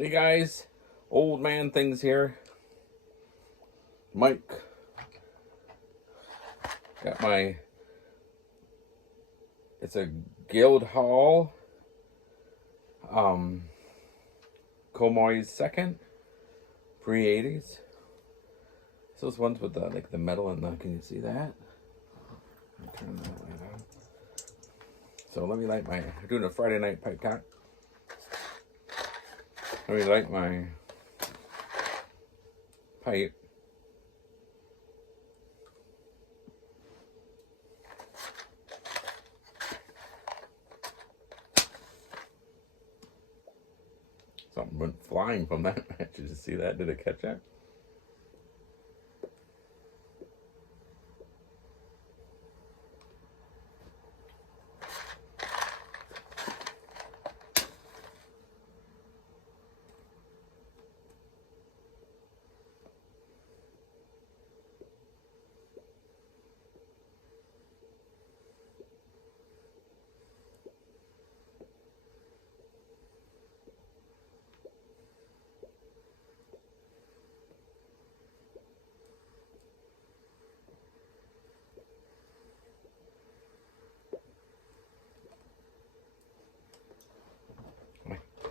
Hey guys, old man things here. Mike, got my, it's a Guildhall Comoy's second, pre-80s. It's those ones with the like the metal and the, can you see that? I'll turn that light on. So let me light my, I'm doing a Friday night pipe talk. Let me light my pipe. Something went flying from that match. Did you see that? Did it catch that?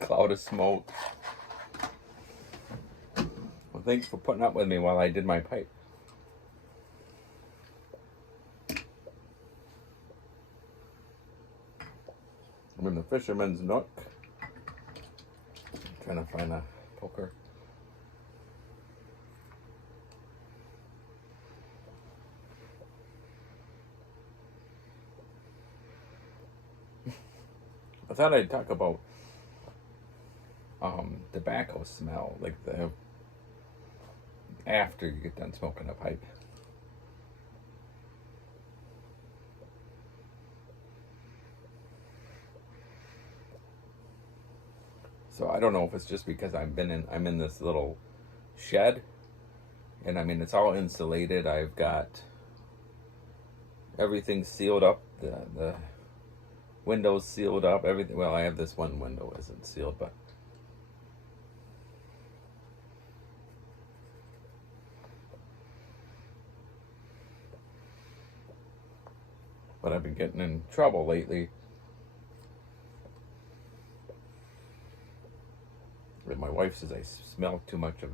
Cloud of smoke. Well, thanks for putting up with me while I did my pipe. I'm in the fisherman's nook. I'm trying to find a poker. I thought I'd talk about tobacco smell, like the after you get done smoking a pipe. So I don't know if it's just because I'm in this little shed, and I mean it's all insulated. I've got everything sealed up, the windows sealed up, everything. Well, I have this one window isn't sealed, but I've been getting in trouble lately my wife says I smell too much of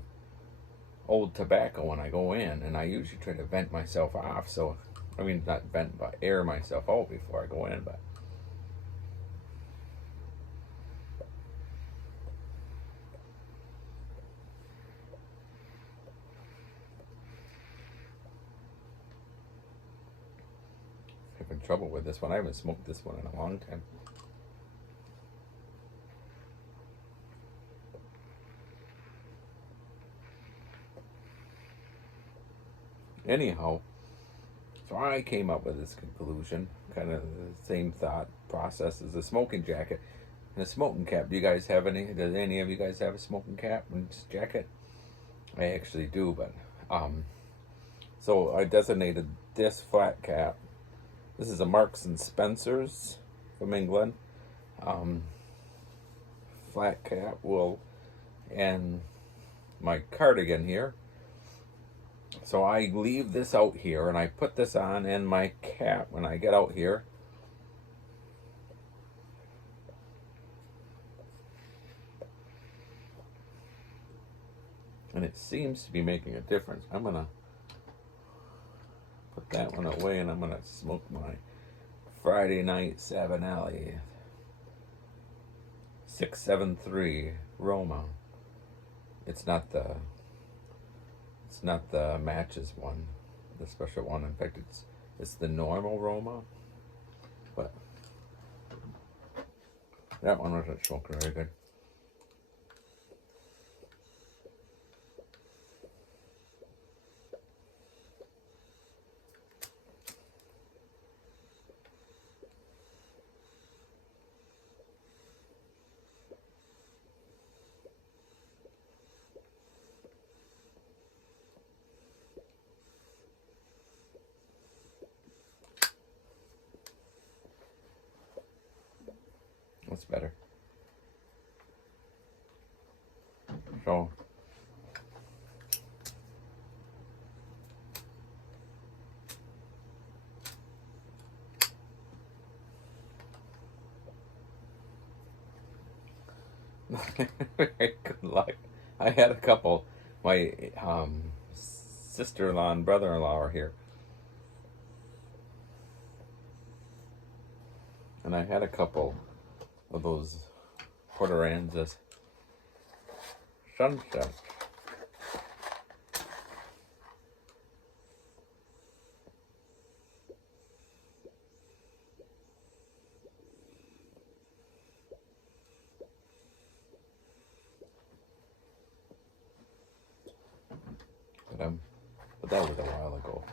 old tobacco when I go in, and I usually try to vent myself off. So, I mean, not vent, but air myself out before I go in. I'm having trouble with this one. I haven't smoked this one in a long time. Anyhow, so I came up with this conclusion, kind of the same thought process as a smoking jacket and a smoking cap. Do you guys have any? Does any of you guys have a smoking cap and jacket? I actually do, but so I designated this flat cap. This is a Marks and Spencer's from England. Flat cap wool, and my cardigan here. So I leave this out here and I put this on in my cap when I get out here. And it seems to be making a difference. I'm going to put that one away and I'm going to smoke my Friday night Savinelli 673 Roma. It's not the matches one, the special one. In fact, it's the normal Roma, but that one wasn't smoking very good. That's better. So good luck. I had a couple. My sister-in-law and brother-in-law are here, and I had a couple of those Porteranzas sunset. But that was a while ago.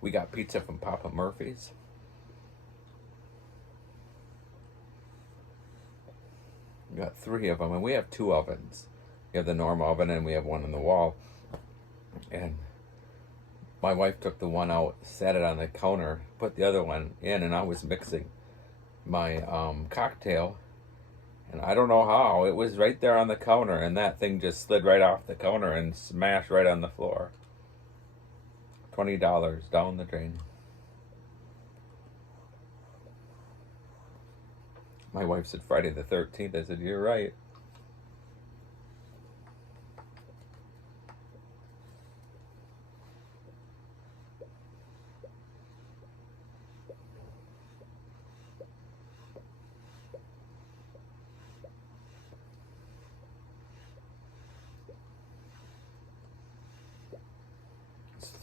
We got pizza from Papa Murphy's. We got 3 of them, and we have 2 ovens. We have the normal oven, and we have one in the wall. And my wife took the one out, set it on the counter, put the other one in, and I was mixing my cocktail. And I don't know how, it was right there on the counter, and that thing just slid right off the counter and smashed right on the floor. $20 down the drain. My wife said Friday the 13th. I said, you're right.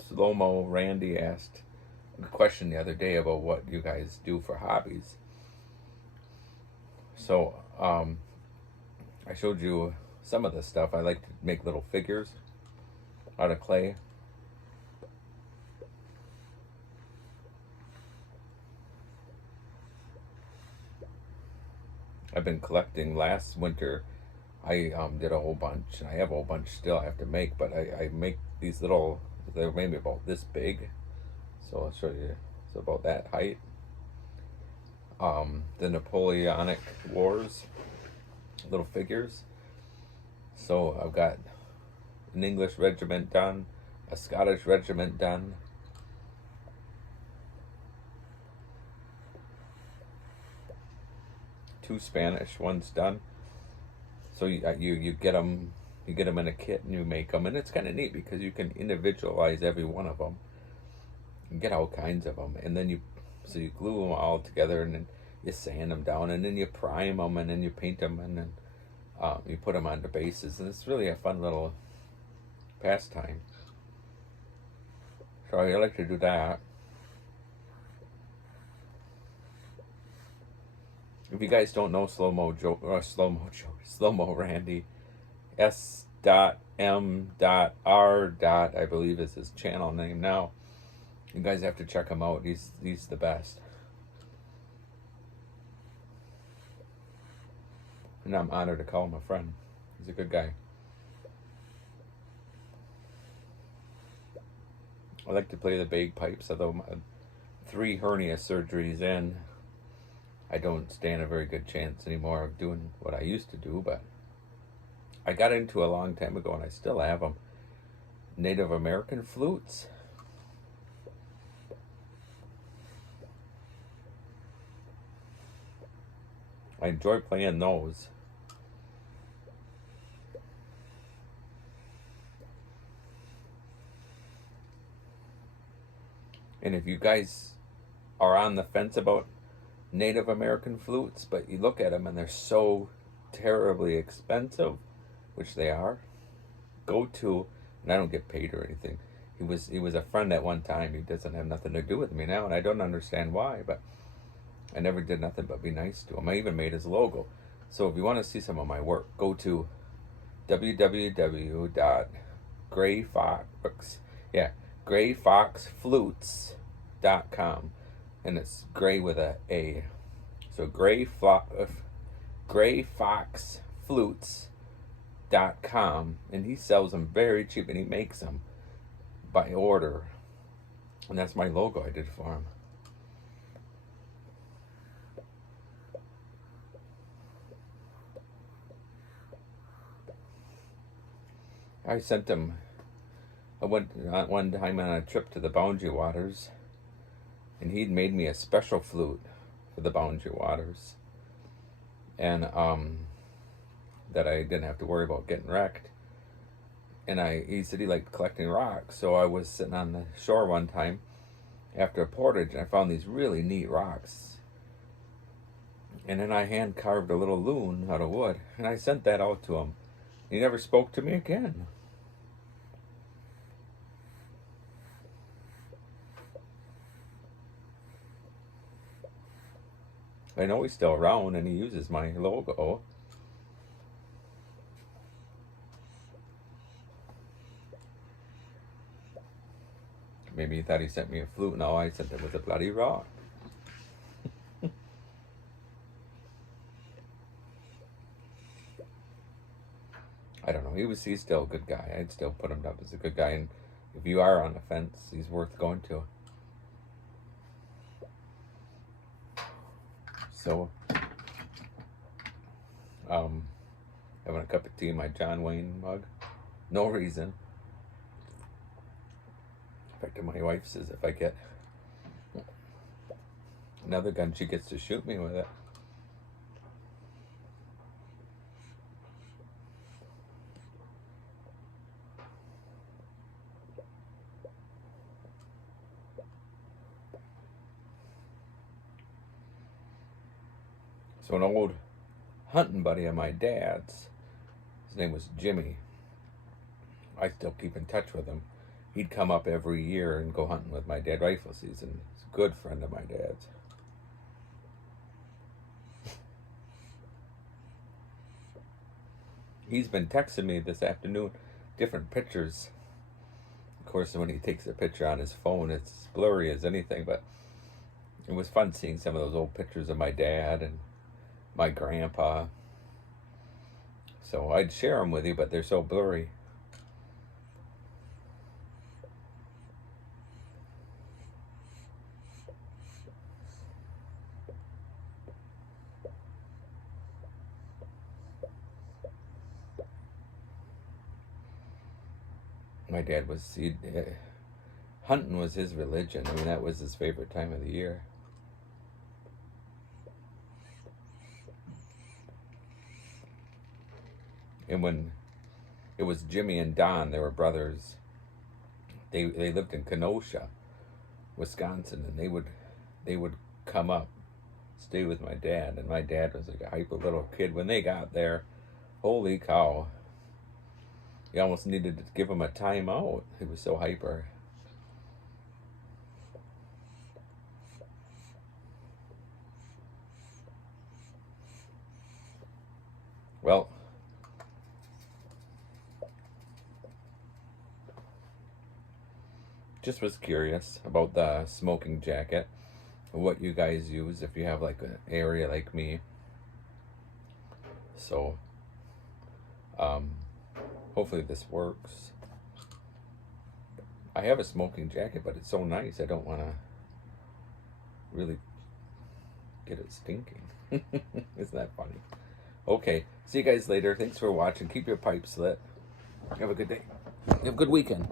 Slow-mo Randy asked a question the other day about what you guys do for hobbies. So, I showed you some of this stuff. I like to make little figures out of clay. I've been collecting. Last winter, I did a whole bunch, and I have a whole bunch still I have to make, but I make these little, they're maybe about this big. So I'll show you. It's about that height. The Napoleonic Wars, little figures. So I've got an English regiment done, a Scottish regiment done, two Spanish ones done. So you get them, in a kit and you make them, and it's kind of neat because you can individualize every one of them. You get all kinds of them, and then you glue them all together, and then you sand them down, and then you prime them, and then you paint them, and then you put them on the bases, and it's really a fun little pastime. So I like to do that. If you guys don't know Slow-Mo Randy, S.M.R. I believe is his channel name now. You guys have to check him out. He's the best. And I'm honored to call him a friend. He's a good guy. I like to play the bagpipes, although 3 hernia surgeries in, I don't stand a very good chance anymore of doing what I used to do, but I got into a long time ago, and I still have them. Native American flutes. I enjoy playing those. And if you guys are on the fence about Native American flutes, but you look at them and they're so terribly expensive, which they are, go to, and I don't get paid or anything. He was a friend at one time. He doesn't have nothing to do with me now, and I don't understand why, but I never did nothing but be nice to him. I even made his logo. So if you want to see some of my work, go to grayfoxflutes.com, and it's gray with a A. So grayfoxflutes.com, and he sells them very cheap, and he makes them by order, and that's my logo I did for him. I sent him. I went one time on a trip to the Boundary Waters, and he'd made me a special flute for the Boundary Waters, and that I didn't have to worry about getting wrecked. And he said he liked collecting rocks, so I was sitting on the shore one time after a portage, and I found these really neat rocks. And then I hand carved a little loon out of wood, and I sent that out to him. He never spoke to me again. I know he's still around, and he uses my logo. Maybe he thought he sent me a flute. No, I sent him with a bloody rock. I don't know. He's still a good guy. I'd still put him up as a good guy. And if you are on the fence, he's worth going to. So, having a cup of tea in my John Wayne mug. No reason. In fact, my wife says if I get another gun, she gets to shoot me with it. So an old hunting buddy of my dad's, his name was Jimmy. I still keep in touch with him. He'd come up every year and go hunting with my dad rifle season. He's a good friend of my dad's. He's been texting me this afternoon different pictures. Of course, when he takes a picture on his phone, it's blurry as anything, but it was fun seeing some of those old pictures of my dad and my grandpa. So I'd share them with you, but they're so blurry. My dad was, hunting was his religion. I mean, that was his favorite time of the year. And when it was Jimmy and Don, they were brothers. They lived in Kenosha, Wisconsin, and they would come up, stay with my dad. And my dad was like a hyper little kid when they got there. Holy cow! You almost needed to give him a timeout. He was so hyper. Well, just was curious about the smoking jacket, what you guys use if you have like an area like me. So, hopefully this works. I have a smoking jacket, but it's so nice I don't want to really get it stinking. Isn't that funny? Okay, see you guys later. Thanks for watching. Keep your pipes lit. Have a good day. Have a good weekend.